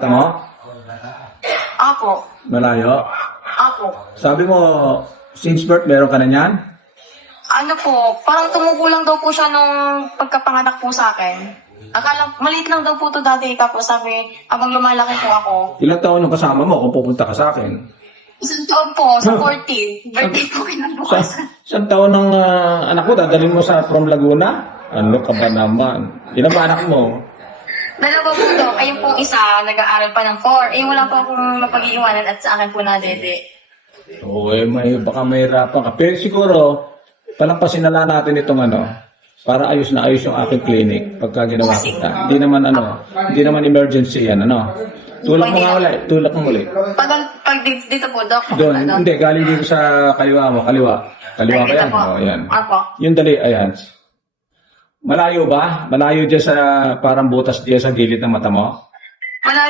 Tama? Apo. Malayo? Apo. Sabi mo, since birth, meron ka na niyan? Ano po, parang tumubo lang daw po siya nung pagkapanganak po sa akin. Akala, maliit lang daw po to dati. Tapos sabi, habang lumalaki po ako, Ilang taon yung kasama mo kung pupunta ka sa akin? isang taon po, sa 14. Birthday po kinabukasan. Isang taon ng anak ko, dadalhin mo sa from Laguna? Ano ka ba naman? Ilan ba anak mo? Dalawa po daw, ayun pong isa, nag-aaral pa ng 4. Eh, wala pa akong mapag-iiwanan at sa akin po na dede. Oo, baka mahirapan ka. Pero siguro, palampasin na lang natin itong para ayos na ayos yung aking clinic pagka ginawa kita. Hindi naman emergency yan, Tulak mo nga ulit, tulak mo ulit. Pag dito po, Dok. Doon, hindi, galing dito sa kaliwa mo, kaliwa. Kaliwa ba yan? O, yan. Apo. Yung dali, ayan. Malayo ba? Malayo dyan sa parang butas dyan sa gilid ng mata mo? Malayo